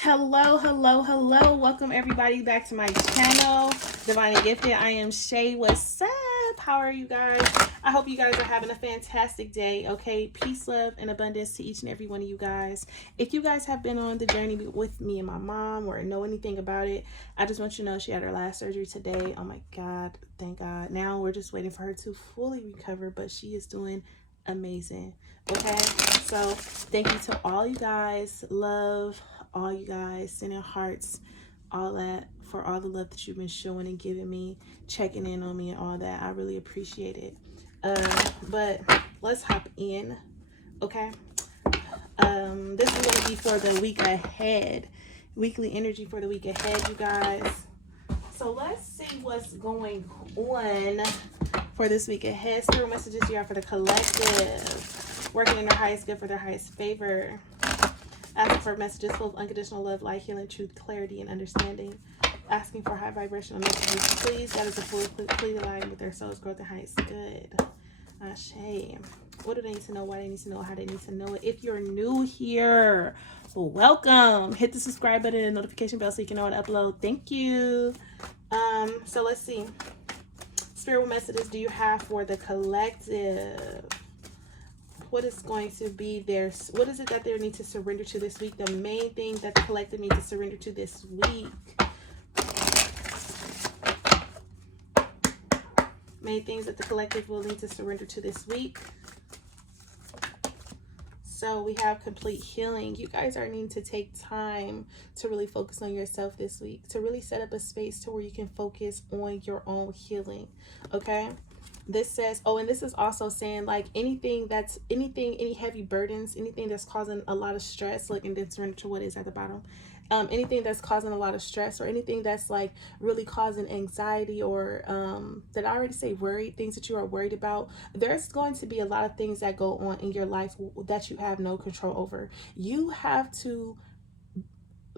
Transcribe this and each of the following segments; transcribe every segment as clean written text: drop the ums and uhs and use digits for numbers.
Hello. Welcome everybody back to my channel, Divine and Gifted. I am Shay. What's up? How are you guys? I hope you guys are having a fantastic day. Okay, peace, love, and abundance to each and every one of you guys. If you guys have been on the journey with me and my mom or know anything about it, I just want you to know she had her last surgery today. Oh my God, thank God. Now we're just waiting for her to fully recover, but she is doing amazing. Okay, so thank you to all you guys. Love all you guys, sending hearts, all that, for all the love that you've been showing and giving me, checking in on me and all that. I really appreciate it. But let's hop in. Okay, this is going to be for the week ahead, weekly energy for the week ahead, you guys. So let's see what's going on for this week ahead. Spirit messages you are for the collective, working in their highest good for their highest favor. Asking for messages full of unconditional love, light, healing, truth, clarity, and understanding. Asking for high vibrational messages, please. That is a full complete alignment with their soul's growth and highest good. Ashe. What do they need to know? Why they need to know? How they need to know it? If you're new here, welcome. Hit the subscribe button and notification bell so you can know when I upload. Thank you. So let's see. Spirit, what messages do you have for the collective? What is going to be their, what is it that they need to surrender to this week? The main thing that the collective needs to surrender to this week. Main things that the collective will need to surrender to this week. So we have complete healing. You guys are needing to take time to really focus on yourself this week, to really set up a space to where you can focus on your own healing. Okay. This says, oh, and this is also saying like any heavy burdens, anything that's causing a lot of stress, look, and then surrender to what is at the bottom. Anything that's causing a lot of stress, or anything that's like really causing anxiety, or did I already say worried, things that you are worried about? There's going to be a lot of things that go on in your life that you have no control over. You have to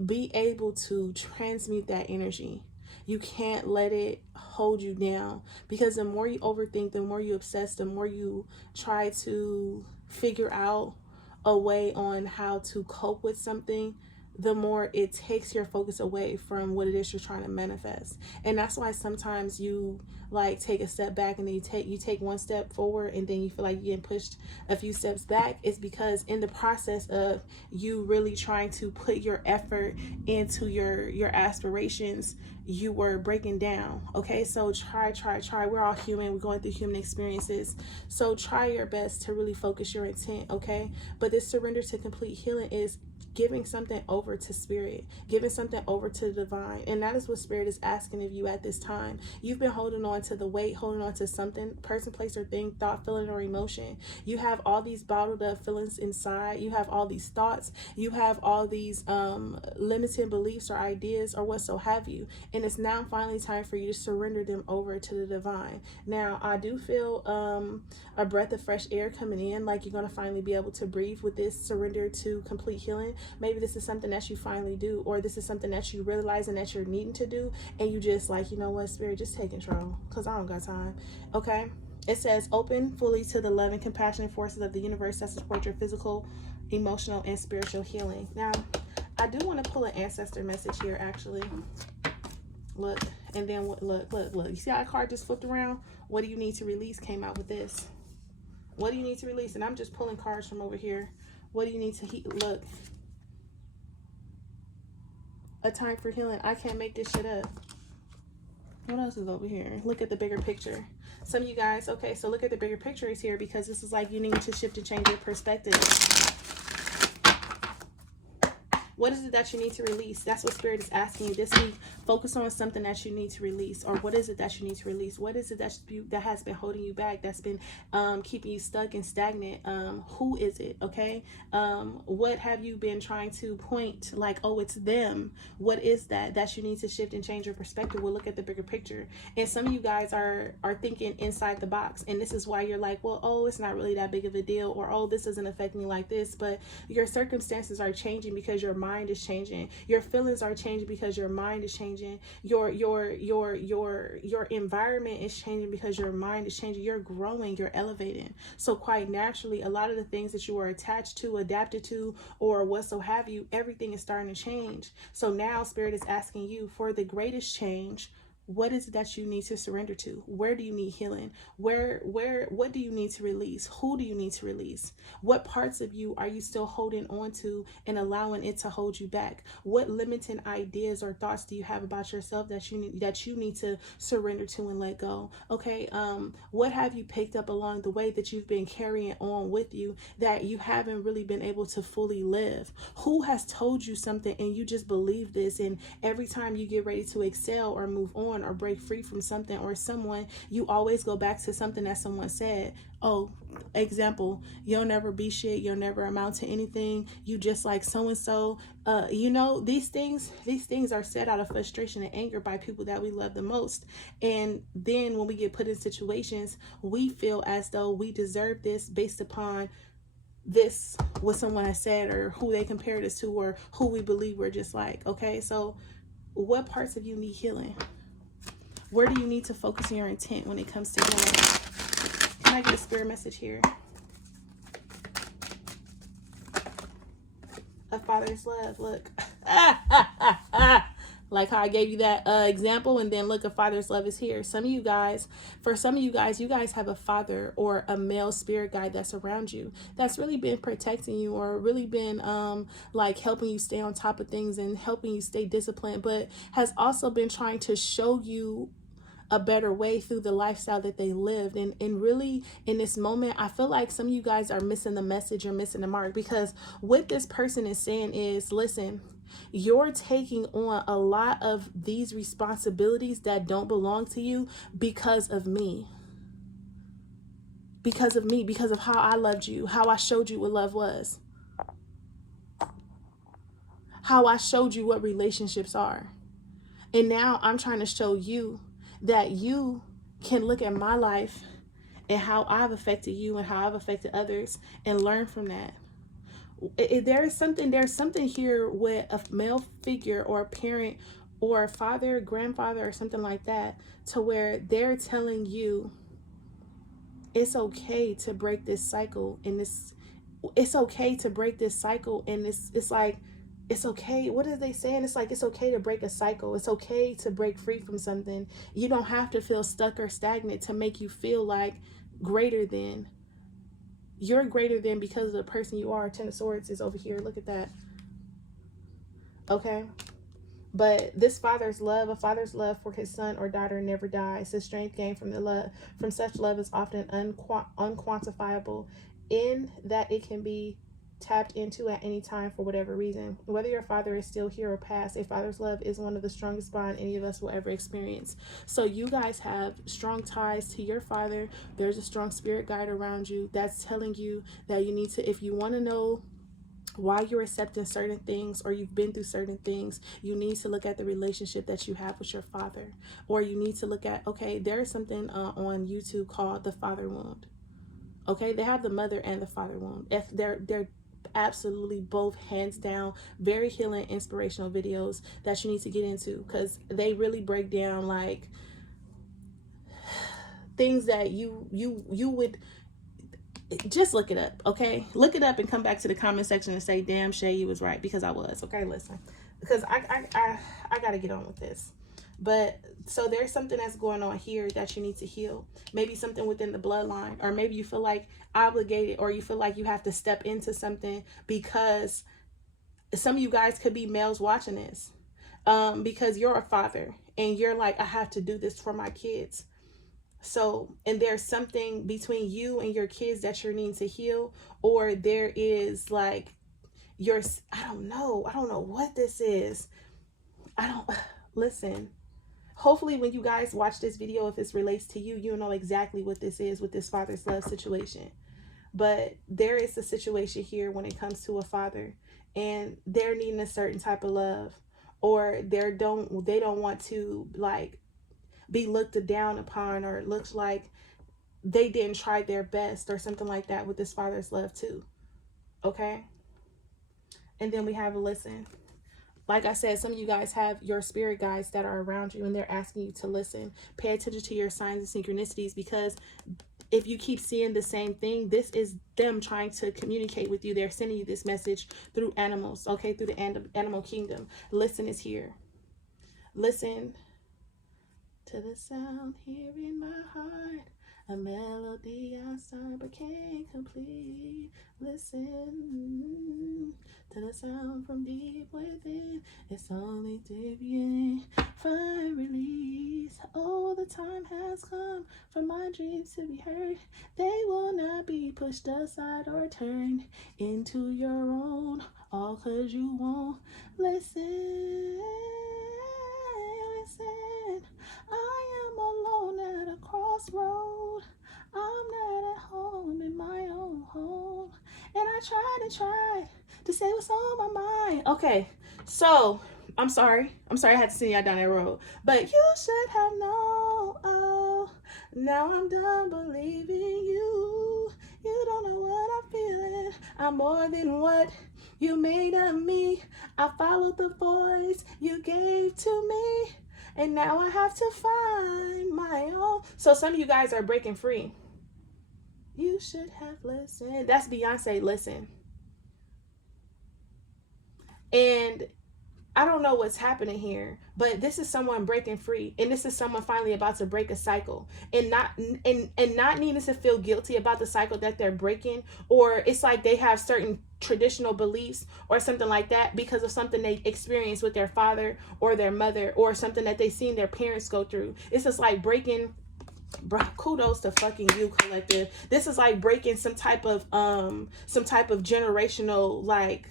be able to transmute that energy. You can't let it hold you down, because the more you overthink, the more you obsess, the more you try to figure out a way on how to cope with something, the more it takes your focus away from what it is you're trying to manifest. And that's why sometimes you like take a step back, and then you take one step forward, and then you feel like you're getting pushed a few steps back. It's because in the process of you really trying to put your effort into your aspirations, you were breaking down. Okay, so try. We're all human. We're going through human experiences. So try your best to really focus your intent. Okay, but this surrender to complete healing is giving something over to spirit, giving something over to the divine. And that is what spirit is asking of you at this time. You've been holding on to the weight, holding on to something, person, place, or thing, thought, feeling, or emotion. You have all these bottled up feelings inside. You have all these thoughts. You have all these limiting beliefs or ideas or what so have you. And it's now finally time for you to surrender them over to the divine. Now, I do feel a breath of fresh air coming in, like you're going to finally be able to breathe with this surrender to complete healing. Maybe this is something that you finally do, or this is something that you realize and that you're needing to do, and you just like, you know what, spirit, just take control, because I don't got time. Okay, it says open fully to the love and compassionate forces of the universe that support your physical, emotional, and spiritual healing. Now, I do want to pull an ancestor message here, actually. Look, and then look. You see how a card just flipped around? What do you need to release came out with this. What do you need to release? And I'm just pulling cards from over here. What do you need to look? A time for healing. I can't make this shit up. What else is over here? Look at the bigger picture. Some of you guys, okay, so look at the bigger picture is here, because this is like you need to shift and change your perspective. What is it that you need to release? That's what spirit is asking you this week. Focus on something that you need to release. Or what is it that you need to release? What is it that has been holding you back, that's been keeping you stuck and stagnant? Who is it? Okay. What have you been trying to point like, oh, it's them? What is that you need to shift and change your perspective? We'll look at the bigger picture. And some of you guys are thinking inside the box, and this is why you're like, well, oh, it's not really that big of a deal, or oh, this doesn't affect me like this. But your circumstances are changing because your mind mind is changing. Your feelings are changing because your mind is changing. Your environment is changing because your mind is changing. You're growing, you're elevating. So quite naturally, a lot of the things that you were attached to, adapted to, or what so have you, everything is starting to change. So now Spirit is asking you for the greatest change. What is it that you need to surrender to? Where do you need healing? What do you need to release? Who do you need to release? What parts of you are you still holding on to and allowing it to hold you back? What limiting ideas or thoughts do you have about yourself that you need to surrender to and let go? Okay, what have you picked up along the way that you've been carrying on with you that you haven't really been able to fully live? Who has told you something and you just believe this, and every time you get ready to excel or move on or break free from something or someone, you always go back to something that someone said? Oh, example, you'll never be shit, you'll never amount to anything, you just like so and so. These things are said out of frustration and anger by people that we love the most. And then when we get put in situations, we feel as though we deserve this based upon this, what someone has said, or who they compared us to, or who we believe we're just like. Okay, so what parts of you need healing? Where do you need to focus your intent when it comes to healing? Can I get a spirit message here? A father's love. Look. Like how I gave you that example, and then look, a father's love is here. For some of you guys, you guys have a father or a male spirit guide that's around you, that's really been protecting you, or really been like helping you stay on top of things and helping you stay disciplined, but has also been trying to show you a better way through the lifestyle that they lived. And really in this moment, I feel like some of you guys are missing the message, or missing the mark, because what this person is saying is, listen, you're taking on a lot of these responsibilities that don't belong to you because of me. Because of me, because of how I loved you, how I showed you what love was, how I showed you what relationships are. And now I'm trying to show you that you can look at my life and how I've affected you and how I've affected others, and learn from that. There's something here with a male figure, or a parent, or a father, grandfather, or something like that, to where they're telling you it's okay to break this cycle. And it's okay to break this cycle. And it's like, it's okay. What are they saying? It's like, it's okay to break a cycle. It's okay to break free from something. You don't have to feel stuck or stagnant to make you feel like greater than. You're greater than because of the person you are. Ten of Swords is over here. Look at that. Okay. But this father's love, a father's love for his son or daughter never dies. The strength gained from such love is often unquantifiable, in that it can be tapped into at any time for whatever reason. Whether your father is still here or past, a father's love is one of the strongest bonds any of us will ever experience. So you guys have strong ties to your father. There's a strong spirit guide around you that's telling you that you need to, if you want to know why you're accepting certain things, or you've been through certain things, you need to look at the relationship that you have with your father. Or you need to look at, okay, there is something on YouTube called the father wound. Okay, they have the mother and the father wound. They're absolutely both hands down very healing, inspirational videos that you need to get into, because they really break down like things that you would just look it up. Okay, look it up and come back to the comment section and say, damn, Shay, you was right, because I was. Okay, listen, because I gotta get on with this. But so there's something that's going on here that you need to heal. Maybe something within the bloodline, or maybe you feel like obligated, or you feel like you have to step into something, because some of you guys could be males watching this, because you're a father and you're like, I have to do this for my kids. So, and there's something between you and your kids that you're needing to heal, or there is like I don't know what this is. Listen. Hopefully when you guys watch this video, if this relates to you, you'll know exactly what this is with this father's love situation. But there is a situation here when it comes to a father, and they're needing a certain type of love, or they don't want to like be looked down upon, or it looks like they didn't try their best or something like that with this father's love too. Okay. And then we have listen. Like I said, some of you guys have your spirit guides that are around you and they're asking you to listen. Pay attention to your signs and synchronicities, because if you keep seeing the same thing, this is them trying to communicate with you. They're sending you this message through animals, okay, through the animal kingdom. Listen is here. Listen to the sound here in my heart. A melody I start but can't complete. Listen to the sound from deep within. It's only the beginning. Find release. Oh, the time has come for my dreams to be heard. They will not be pushed aside or turned into your own. All 'cause you won't listen. Listen. I am alone at a crossroad. I'm not at home in my own home. And I tried to say what's on my mind. Okay, so I'm sorry I had to send y'all down that road. But you should have known. Oh, now I'm done believing you. You don't know what I'm feeling. I'm more than what you made of me. I followed the voice you gave to me. And now I have to find my own. So some of you guys are breaking free. You should have listened. That's Beyonce, listen. And I don't know what's happening here, but this is someone breaking free, and this is someone finally about to break a cycle, and not needing to feel guilty about the cycle that they're breaking, or it's like they have certain traditional beliefs or something like that because of something they experienced with their father or their mother, or something that they seen their parents go through. It's just like breaking. Bro, kudos to fucking you, collective. This is like breaking some type of generational like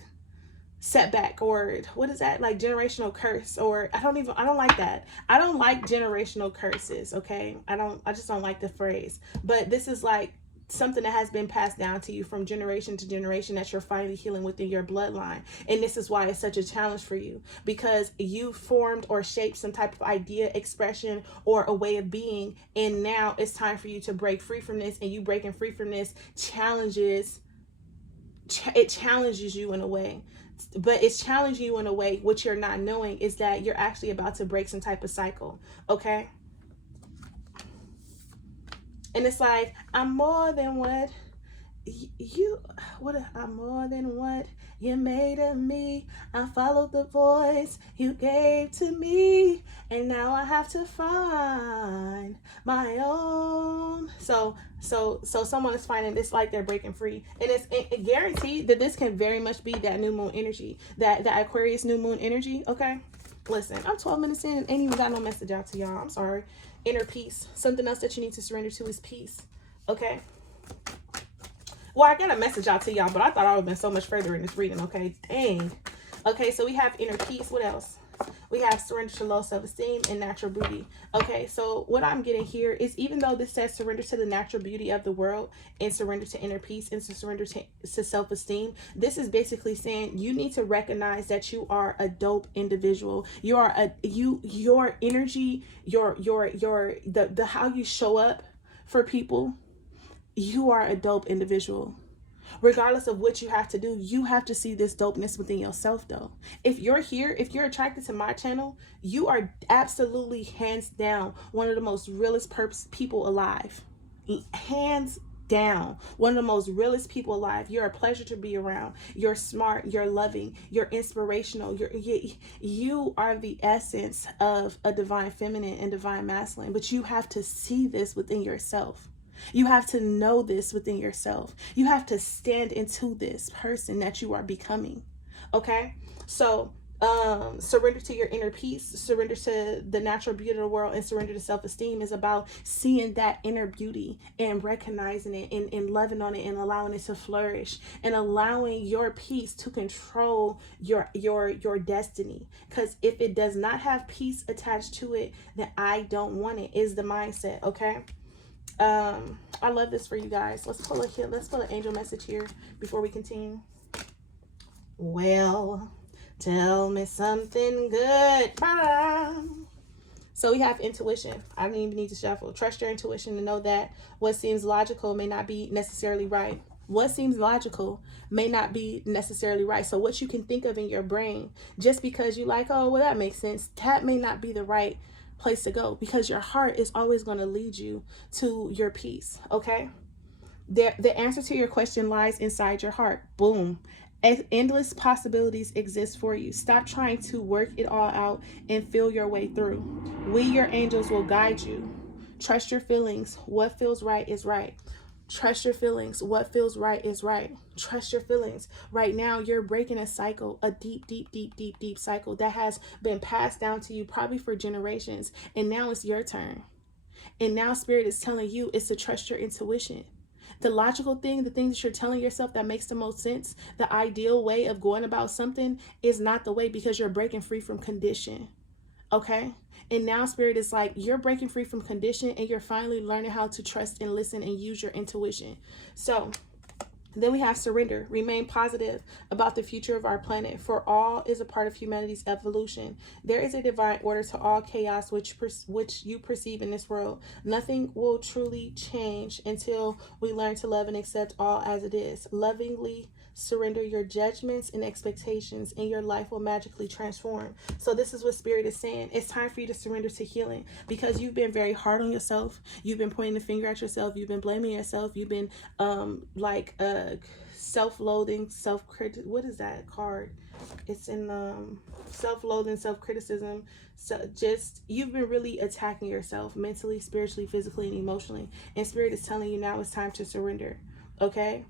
setback, or what is that, like generational curse, or I don't like that. I don't like generational curses, okay? I just don't like the phrase. But this is like something that has been passed down to you from generation to generation that you're finally healing within your bloodline. And this is why it's such a challenge for you, because you formed or shaped some type of idea, expression, or a way of being, and now it's time for you to break free from this. And you breaking free from this challenges you in a way. But it's challenging you in a way. What you're not knowing is that you're actually about to break some type of cycle, okay? And it's like, I'm more than what I'm more than what you made of me. I followed the voice you gave to me, and now I have to find my own. So someone is finding this, like they're breaking free, and it's guaranteed that this can very much be that new moon energy, that Aquarius new moon energy. Okay, listen, I'm 12 minutes in and ain't even got no message out to y'all. I'm sorry. Inner peace. Something else that you need to surrender to is peace. Okay. Well, I got a message out to y'all, but I thought I would have been so much further in this reading. Okay. Dang. Okay. So we have inner peace. What else? We have surrender to low self-esteem and natural beauty. Okay. So what I'm getting here is, even though this says surrender to the natural beauty of the world and surrender to inner peace and to surrender to self-esteem, this is basically saying you need to recognize that you are a dope individual. You are your energy, the how you show up for people. You are a dope individual. Regardless of what you have to do, you have to see this dopeness within yourself, though. If you're here, if you're attracted to my channel, you are absolutely, hands down, one of the most realest people alive. Hands down, one of the most realest people alive. You're a pleasure to be around. You're smart, you're loving, you're inspirational. You are the essence of a divine feminine and divine masculine, but you have to see this within yourself. You have to know this within yourself. You have to stand into this person that you are becoming. Okay? So, surrender to your inner peace, surrender to the natural beauty of the world, and surrender to self-esteem is about seeing that inner beauty and recognizing it and loving on it and allowing it to flourish and allowing your peace to control your destiny. Because if it does not have peace attached to it, then I don't want it, is the mindset. Okay? I love this for you guys. Let's pull an angel message here before we continue. Well, tell me something good. Bye. So we have intuition. I don't even need to shuffle. Trust your intuition to know that what seems logical may not be necessarily right. What seems logical may not be necessarily right. So what you can think of in your brain, just because you like, oh, well, that makes sense, that may not be the right place to go, because your heart is always going to lead you to your peace. Okay. The answer to your question lies inside your heart. Boom. Endless possibilities exist for you. Stop trying to work it all out and feel your way through. We, your angels, will guide you. Trust your feelings. What feels right is right. Trust your feelings. What feels right is right. Trust your feelings. Right now, you're breaking a cycle, a deep, deep, deep, deep, deep cycle that has been passed down to you probably for generations. And now it's your turn. And now Spirit is telling you is to trust your intuition. The logical thing, the things that you're telling yourself that makes the most sense, the ideal way of going about something is not the way, because you're breaking free from condition. Okay? And now Spirit is like, you're breaking free from condition and you're finally learning how to trust and listen and use your intuition. So then we have surrender. Remain positive about the future of our planet, for all is a part of humanity's evolution. There is a divine order to all chaos which you perceive in this world. Nothing will truly change until we learn to love and accept all as it is. Lovingly surrender your judgments and expectations, and your life will magically transform. So this is what Spirit is saying. It's time for you to surrender to healing, because you've been very hard on yourself. You've been pointing the finger at yourself. You've been blaming yourself. You've been self-loathing, what is that card? It's in self-loathing, self-criticism. So just, you've been really attacking yourself mentally, spiritually, physically, and emotionally. And Spirit is telling you now it's time to surrender. Okay?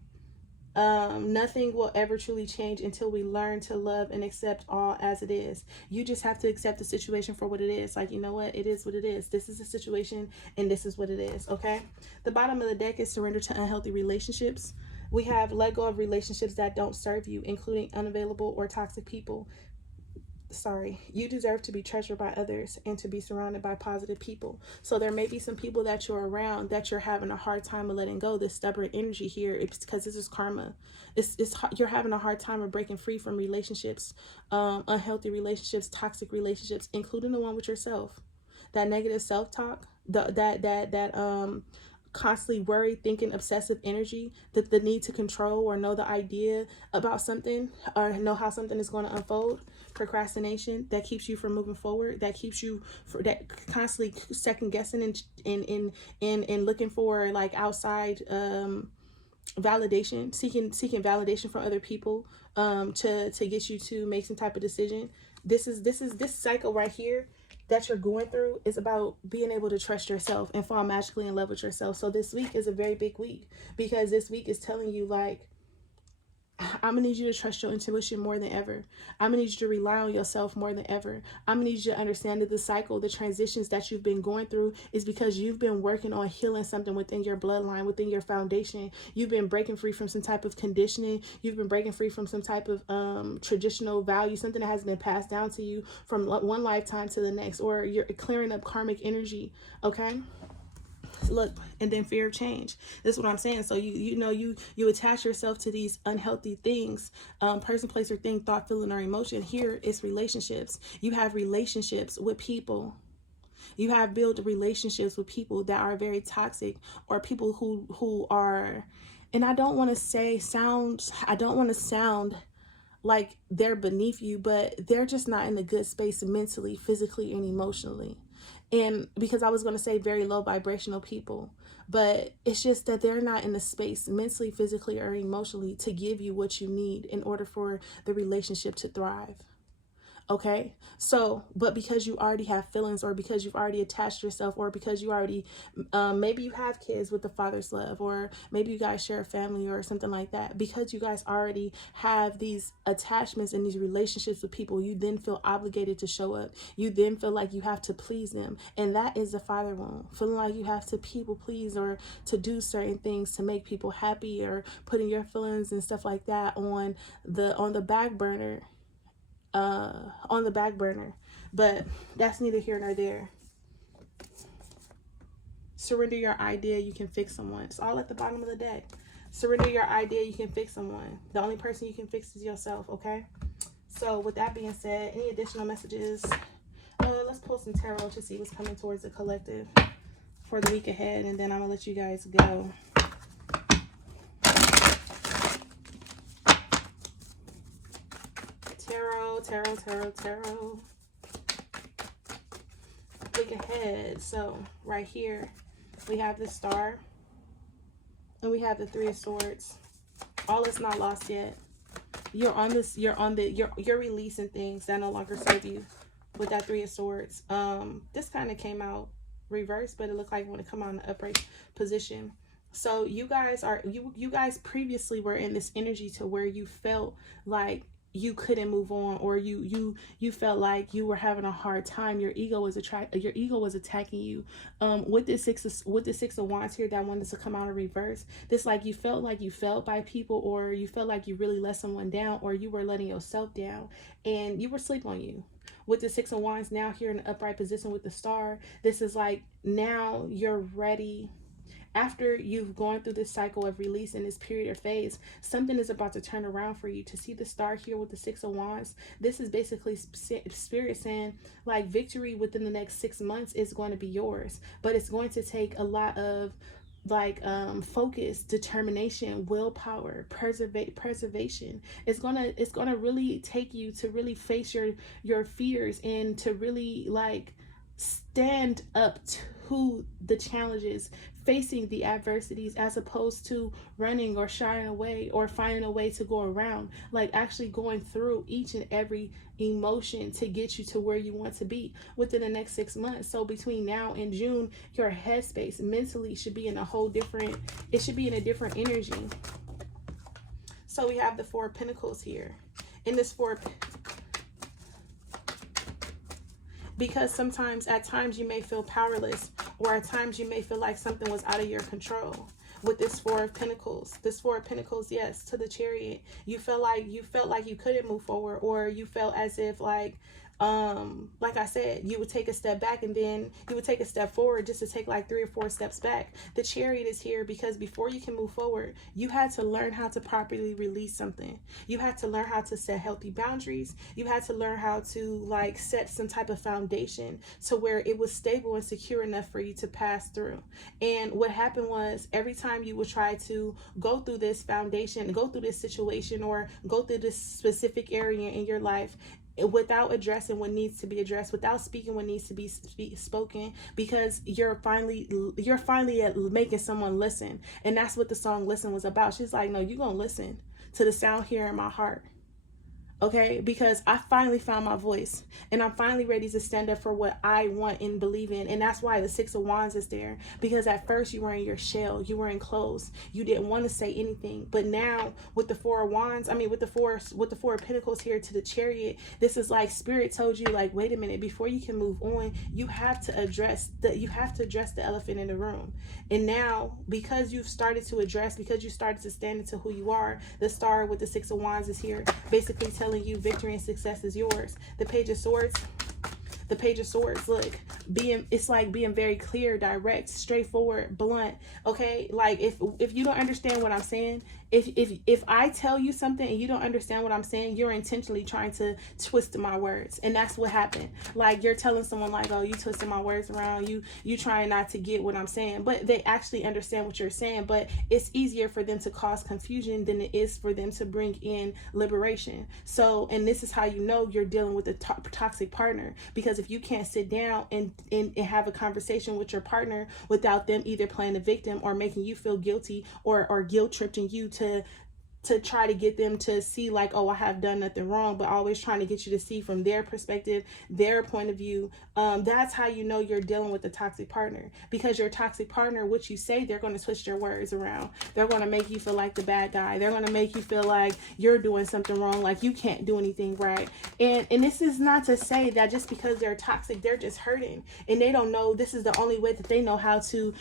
Nothing will ever truly change until we learn to love and accept all as it is. You just have to accept the situation for what it is. Like, you know what? It is what it is. This is the situation and this is what it is. Okay. The bottom of the deck is surrender to unhealthy relationships. We have let go of relationships that don't serve you, including unavailable or toxic people. You deserve to be treasured by others and to be surrounded by positive people. So there may be some people that you're around that you're having a hard time of letting go. This stubborn energy here, it's because this is karma. You're having a hard time of breaking free from relationships, unhealthy relationships, toxic relationships, including the one with yourself. That negative self-talk, that constantly worry, thinking, obsessive energy, that the need to control or know the idea about something or know how something is going to unfold. Procrastination that keeps you from moving forward, that keeps you that constantly second guessing and looking for like outside validation, seeking validation from other people to get you to make some type of decision. This cycle right here that you're going through is about being able to trust yourself and fall magically in love with yourself. So this week is a very big week, because this week is telling you, like, I'm going to need you to trust your intuition more than ever. I'm going to need you to rely on yourself more than ever. I'm going to need you to understand that the cycle, the transitions that you've been going through is because you've been working on healing something within your bloodline, within your foundation. You've been breaking free from some type of conditioning. You've been breaking free from some type of traditional value, something that has been passed down to you from one lifetime to the next, or you're clearing up karmic energy, okay? Look, and then fear of change. This is what I'm saying. So you attach yourself to these unhealthy things, person, place, or thing, thought, feeling, or emotion. Here it's relationships. You have relationships with people. You have built relationships with people that are very toxic, or people who are, and I don't want to sound like they're beneath you, but they're just not in a good space mentally, physically, and emotionally. And because I was going to say very low vibrational people, but it's just that they're not in the space mentally, physically, or emotionally to give you what you need in order for the relationship to thrive. Okay, so, but because you already have feelings, or because you've already attached yourself, or because you already, maybe you have kids with the father's love, or maybe you guys share a family or something like that, because you guys already have these attachments and these relationships with people, you then feel obligated to show up. You then feel like you have to please them. And that is the father wound, feeling like you have to people please, or to do certain things to make people happy, or putting your feelings and stuff like that on the back burner. But that's neither here nor there. Surrender your idea, you can fix someone. It's all at the bottom of the deck. Surrender your idea, you can fix someone. The only person you can fix is yourself, okay? So with that being said, any additional messages? Let's pull some tarot to see what's coming towards the collective for the week ahead, and then I'm gonna let you guys go. tarot, tarot, tarot. Look ahead. So right here we have the Star and we have the Three of Swords. All is not lost yet. You're releasing things that no longer serve you with that Three of Swords. This kind of came out reversed, but it looked like when it come out in the upright position. So you guys previously were in this energy to where you felt like you couldn't move on, or you felt like you were having a hard time. Your ego was attacking you. With this six of wands here that wanted to come out in reverse, this like you felt by people, or you felt like you really let someone down, or you were letting yourself down and you were sleep on you. With the Six of Wands now here in the upright position with the Star, this is like now you're ready. After you've gone through this cycle of release in this period or phase, something is about to turn around for you. To see the Star here with the Six of Wands, this is basically Spirit saying like victory within the next 6 months is going to be yours, but it's going to take a lot of like focus, determination, willpower, preservation. It's gonna really take you to really face your fears and to really like stand up to the challenges, facing the adversities, as opposed to running or shying away or finding a way to go around. Like actually going through each and every emotion to get you to where you want to be within the next 6 months. So between now and June, your headspace mentally should be in a whole different, it should be in a different energy. So we have the Four of Pentacles here. In this because sometimes at times you may feel powerless, or at times you may feel like something was out of your control. With this Four of Pentacles, yes, to the Chariot, you felt like you couldn't move forward, or you felt as if like I said, you would take a step back and then you would take a step forward just to take like 3 or 4 steps back. The Chariot is here because before you can move forward, you had to learn how to properly release something. You had to learn how to set healthy boundaries. You had to learn how to like set some type of foundation to where it was stable and secure enough for you to pass through. And what happened was, every time you would try to go through this foundation, go through this situation, or go through this specific area in your life, without addressing what needs to be addressed, without speaking what needs to be spoken, because you're finally at making someone listen. And that's what the song Listen was about. She's like, no, you're gonna listen to the sound here in my heart. Okay, because I finally found my voice and I'm finally ready to stand up for what I want and believe in. And that's why the Six of Wands is there, because at first you were in your shell, you were enclosed, you didn't want to say anything. But now with the Four of Wands, with the Four of Pentacles here to the Chariot, this is like Spirit told you, like, wait a minute, before you can move on, you have to address the elephant in the room. And now, because you've started to address, because you started to stand into who you are, the Star with the Six of Wands is here, basically telling you victory and success is yours. The Page of Swords, look, it's like being very clear, direct, straightforward, blunt. Okay, like if you don't understand what I'm saying, if I tell you something and you don't understand what I'm saying, you're intentionally trying to twist my words. And that's what happened. Like, you're telling someone like, oh, you twisted my words around, you trying not to get what I'm saying, but they actually understand what you're saying. But it's easier for them to cause confusion than it is for them to bring in liberation. So, and this is how you know you're dealing with a toxic partner, because if you can't sit down and have a conversation with your partner without them either playing the victim or making you feel guilty or guilt tripping you to try to get them to see like, oh, I have done nothing wrong, but always trying to get you to see from their perspective, their point of view. That's how you know you're dealing with a toxic partner, because your toxic partner, what you say, they're going to twist your words around. They're going to make you feel like the bad guy. They're going to make you feel like you're doing something wrong, like you can't do anything right. And this is not to say that just because they're toxic, they're just hurting and they don't know this is the only way that they know how to,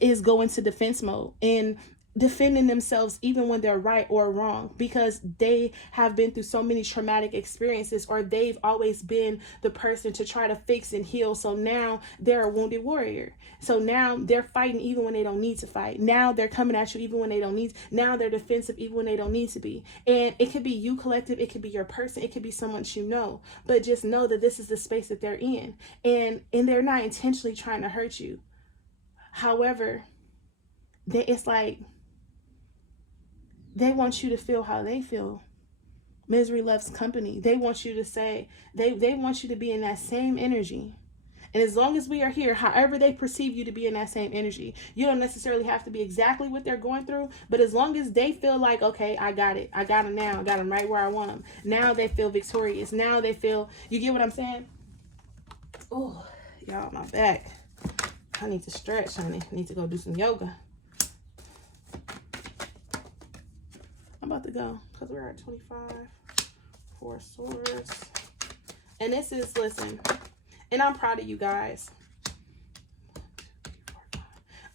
is go into defense mode and defending themselves even when they're right or wrong, because they have been through so many traumatic experiences, or they've always been the person to try to fix and heal. So now they're a wounded warrior. So now they're fighting even when they don't need to fight. Now they're coming at you even when they don't need. Now they're defensive even when they don't need to be. And it could be you, collective, it could be your person, it could be someone you know, but just know that this is the space that they're in, and they're not intentionally trying to hurt you. However, it's like they want you to feel how they feel. Misery loves company. They want you to say, they want you to be in that same energy. And as long as we are here, however they perceive you to be in that same energy, you don't necessarily have to be exactly what they're going through. But as long as they feel like, okay, I got it. I got them now. I got them right where I want them. Now they feel victorious. Now they feel, you get what I'm saying? Oh, y'all, my back. I need to stretch, honey. I need to go do some yoga. I'm about to go because we're at 25. 4 swords. And this is, listen, and I'm proud of you guys.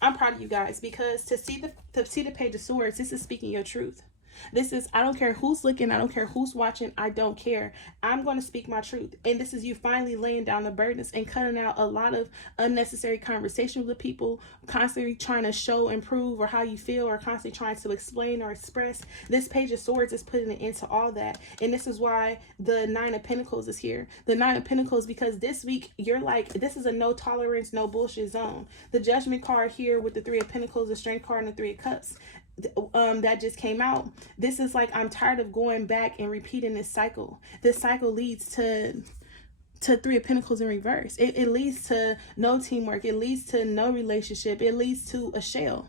I'm proud of you guys because to see the Page of Swords, this is speaking your truth. This is, I don't care who's looking, I don't care who's watching, I don't care. I'm going to speak my truth. And this is you finally laying down the burdens and cutting out a lot of unnecessary conversations with people, constantly trying to show and prove or how you feel, or constantly trying to explain or express. This Page of Swords is putting an end to all that. And this is why the 9 of Pentacles is here. The 9 of Pentacles, because this week you're like, this is a no tolerance, no bullshit zone. The Judgment card here with the 3 of Pentacles, the Strength card, and the 3 of Cups. That just came out. This is like, I'm tired of going back and repeating this cycle. This cycle leads to 3 of Pentacles in reverse. It leads to no teamwork. It leads to no relationship. It leads to a shell.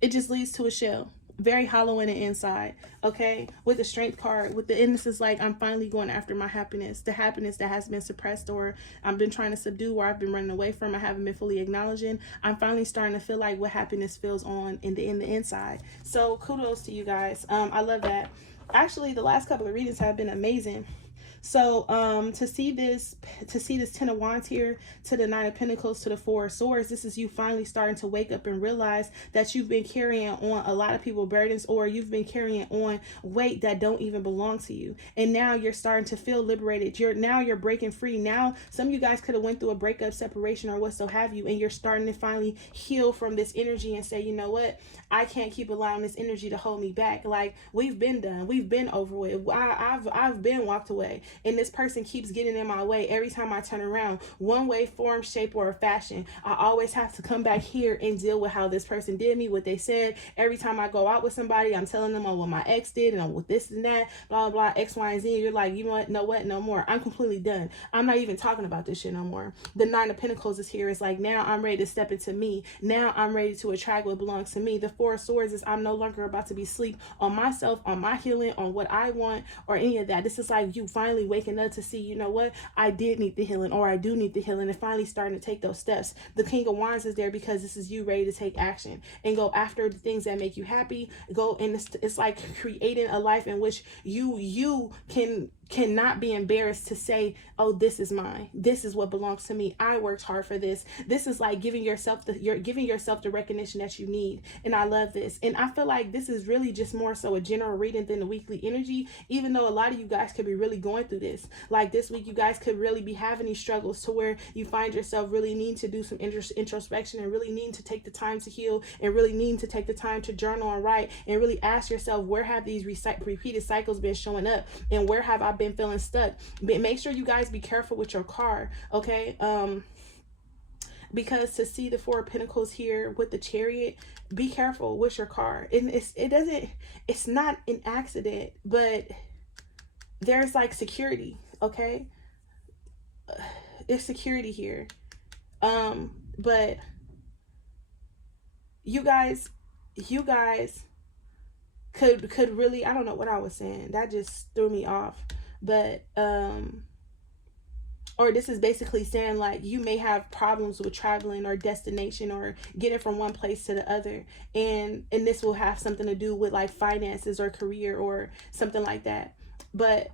It just leads to a shell. Very hollow in the inside. Okay, with the Strength card, with the, and this is like, I'm finally going after my happiness, the happiness that has been suppressed, or I've been trying to subdue, or I've been running away from, I haven't been fully acknowledging. I'm finally starting to feel like what happiness feels on in the inside. So kudos to you guys. I love that. Actually, the last couple of readings have been amazing. So to see this 10 of Wands here, to the 9 of Pentacles, to the 4 of Swords, this is you finally starting to wake up and realize that you've been carrying on a lot of people's burdens, or you've been carrying on weight that don't even belong to you. And now you're starting to feel liberated. You're breaking free. Now some of you guys could have went through a breakup, separation, or what so have you, and you're starting to finally heal from this energy and say, you know what, I can't keep allowing this energy to hold me back. Like, we've been done. We've been over it. I've been walked away. And this person keeps getting in my way every time I turn around. One way, form, shape, or fashion. I always have to come back here and deal with how this person did me, what they said. Every time I go out with somebody, I'm telling them, oh, what my ex did, and what this and that, blah, blah, X, Y, and Z. You're like, you know what? No more. I'm completely done. I'm not even talking about this shit no more. The 9 of Pentacles is here. It's like, now I'm ready to step into me. Now I'm ready to attract what belongs to me. The 4 of Swords is, I'm no longer about to be sleep on myself, on my healing, on what I want, or any of that. This is like you finally waking up to see, you know what, I did need the healing, or I do need the healing, and finally starting to take those steps. The King of Wands is there because this is you ready to take action and go after the things that make you happy. Go, and it's like creating a life in which you cannot be embarrassed to say, oh, this is mine. This is what belongs to me. I worked hard for this. This is like giving yourself the recognition that you need. And I love this. And I feel like this is really just more so a general reading than the weekly energy, even though a lot of you guys could be really going through this. Like this week, you guys could really be having these struggles to where you find yourself really needing to do some introspection, and really needing to take the time to heal, and really needing to take the time to journal and write, and really ask yourself, where have these repeated cycles been showing up, and where have I been feeling stuck? But make sure you guys be careful with your car, okay? Because to see the 4 of Pentacles here with the Chariot, be careful with your car. And it's not an accident, but there's like security, okay? It's security here. But you guys could really, I don't know what I was saying. That just threw me off. But or this is basically saying like you may have problems with traveling or destination or getting from one place to the other, and this will have something to do with like finances or career or something like that. But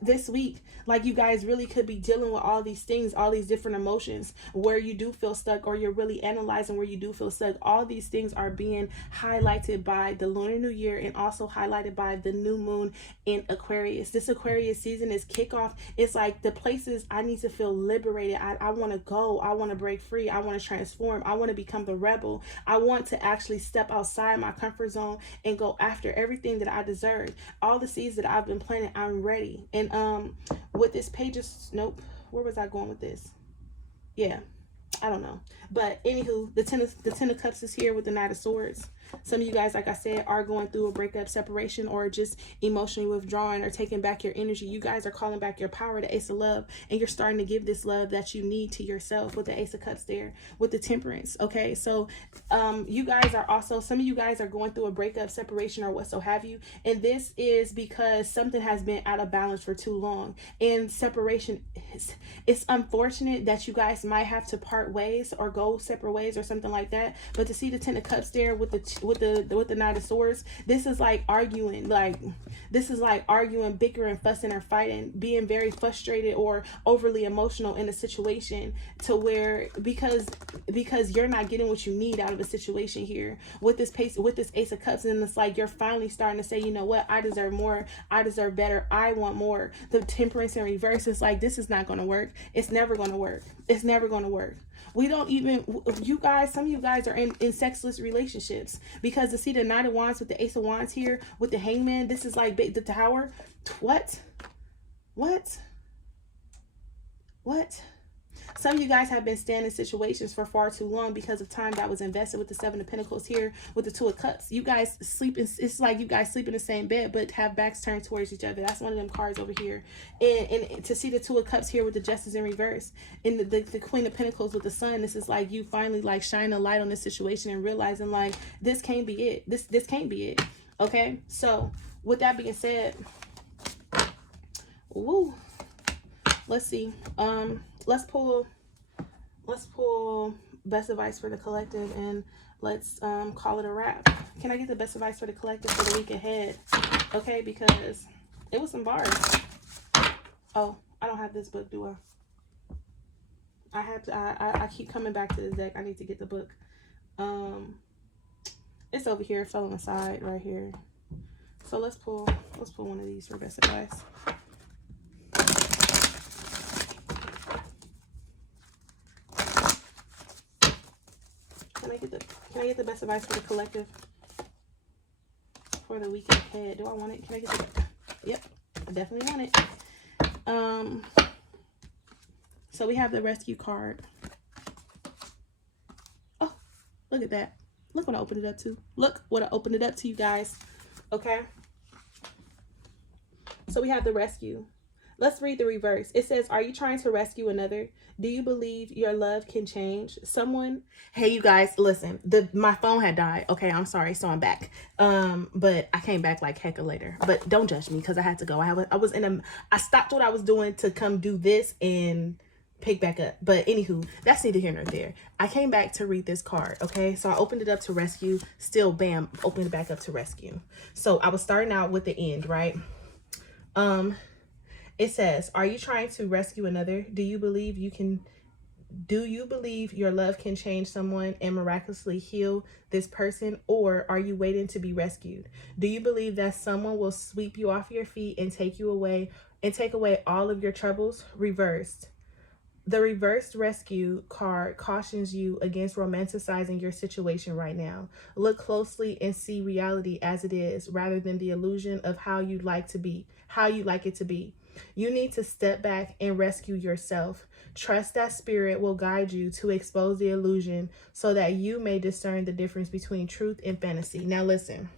this week, like, you guys really could be dealing with all these things, all these different emotions where you do feel stuck, or you're really analyzing where you do feel stuck. All these things are being highlighted by the Lunar New Year, and also highlighted by the new moon in Aquarius. This Aquarius season is kickoff. It's like the places I need to feel liberated. I want to go. I want to break free. I want to transform. I want to become the rebel. I want to actually step outside my comfort zone and go after everything that I deserve. All the seeds that I've been planting, I'm ready. And with this page of, nope, where was I going with this? Yeah, I don't know. But anywho, the ten of Cups is here with the Knight of Swords. Some of you guys, like I said, are going through a breakup, separation, or just emotionally withdrawing or taking back your energy. You guys are calling back your power, the Ace of Love, and you're starting to give this love that you need to yourself with the Ace of Cups there, with the Temperance. Okay, so you guys are also, some of you guys are going through a breakup, separation, or what so have you, and this is because something has been out of balance for too long. And separation is, it's unfortunate that you guys might have to part ways or go separate ways or something like that. But to see the Ten of Cups there with the Knight of Swords, this is like arguing, bickering, fussing, or fighting, being very frustrated or overly emotional in a situation, to where because you're not getting what you need out of a situation here with this Ace of Cups, and it's like you're finally starting to say, you know what, I deserve more, I deserve better, I want more. The Temperance in reverse is like, this is not going to work. It's never going to work. It's never going to work. We don't even, you guys, some of you guys are in sexless relationships, because to see the Knight of Wands with the Ace of Wands here with the Hangman, this is like the Tower. What? Some of you guys have been staying in situations for far too long because of time that was invested with the Seven of Pentacles here with the Two of Cups. You guys sleep in, it's like you guys sleep in the same bed but have backs turned towards each other. That's one of them cards over here. And to see the Two of Cups here with the Justice in reverse and the Queen of Pentacles with the Sun, this is like you finally like shine a light on this situation and realizing like this can't be it. This can't be it. Okay, so with that being said, woo, let's see. Let's pull best advice for the collective, and let's call it a wrap. Can I get the best advice for the collective for the week ahead? Okay, because it was some bars. Oh, I don't have this book, do I? I have to. I keep coming back to this deck. I need to get the book. It's over here. It fell on the side right here. So let's pull one of these for best advice. Can I get the best advice for the collective for the week ahead? Do I want it? Can I get the... Yep, I definitely want it. So we have the Rescue card. Oh, look at that. Look what I opened it up to. Look what I opened it up to, you guys. Okay. So we have the Rescue. Let's read the reverse. It says, are you trying to rescue another? Do you believe your love can change someone? Hey, you guys, listen, my phone had died. Okay, I'm sorry. So I'm back. But I came back like heck later. But don't judge me because I had to go. I stopped what I was doing to come do this and pick back up. But anywho, that's neither here nor there. I came back to read this card. Okay, so I opened it up to rescue. Still, bam, opened it back up to rescue. So I was starting out with the end, right? It says, are you trying to rescue another? Do you believe your love can change someone and miraculously heal this person? Or are you waiting to be rescued? Do you believe that someone will sweep you off your feet and take away all of your troubles? Reversed. The reversed rescue card cautions you against romanticizing your situation right now. Look closely and see reality as it is, rather than the illusion of how you'd like it to be. You need to step back and rescue yourself. Trust that spirit will guide you to expose the illusion so that you may discern the difference between truth and fantasy. Now listen.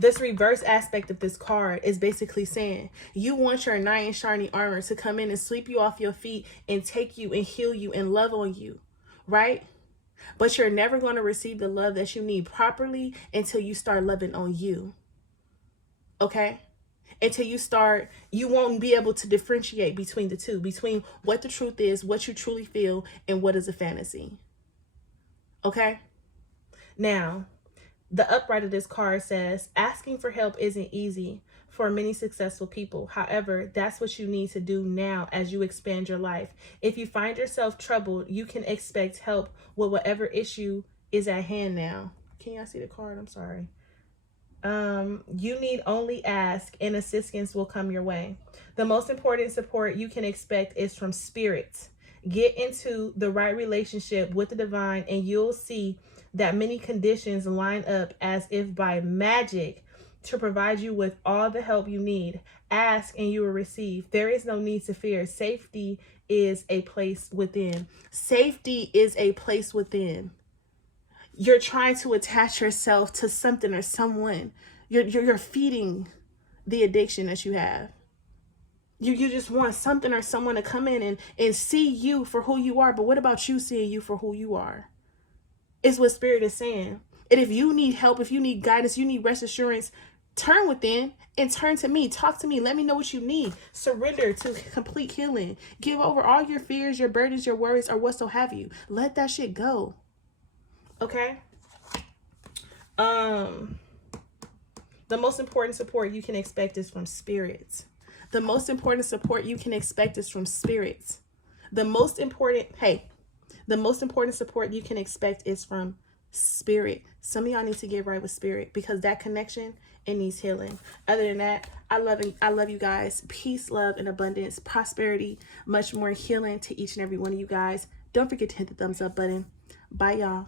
This reverse aspect of this card is basically saying you want your knight in shiny armor to come in and sweep you off your feet and take you and heal you and love on you, right? But you're never going to receive the love that you need properly until you start loving on you. Okay? Until you won't be able to differentiate between the two, between what the truth is, what you truly feel, and what is a fantasy. Okay? Now, the upright of this card says, asking for help isn't easy for many successful people. However, that's what you need to do now as you expand your life. If you find yourself troubled, you can expect help with whatever issue is at hand now. Can y'all see the card? I'm sorry. You need only ask and assistance will come your way. The most important support you can expect is from spirit. Get into the right relationship with the divine and you'll see that many conditions line up as if by magic to provide you with all the help you need. Ask and you will receive. There is no need to fear. Safety is a place within. Safety is a place within. You're trying to attach yourself to something or someone. You're feeding the addiction that you have. You just want something or someone to come in and see you for who you are. But what about you seeing you for who you are? Is what Spirit is saying. And if you need help, if you need guidance, you need rest assurance, turn within and turn to me. Talk to me. Let me know what you need. Surrender to complete healing. Give over all your fears, your burdens, your worries, or what so have you. Let that shit go. Okay? The most important support you can expect is from Spirit. The most important support you can expect is from Spirit. The most important support you can expect is from Spirit. Some of y'all need to get right with Spirit, because that connection, it needs healing. Other than that, I love you guys. Peace, love, and abundance, prosperity, much more healing to each and every one of you guys. Don't forget to hit the thumbs up button. Bye, y'all.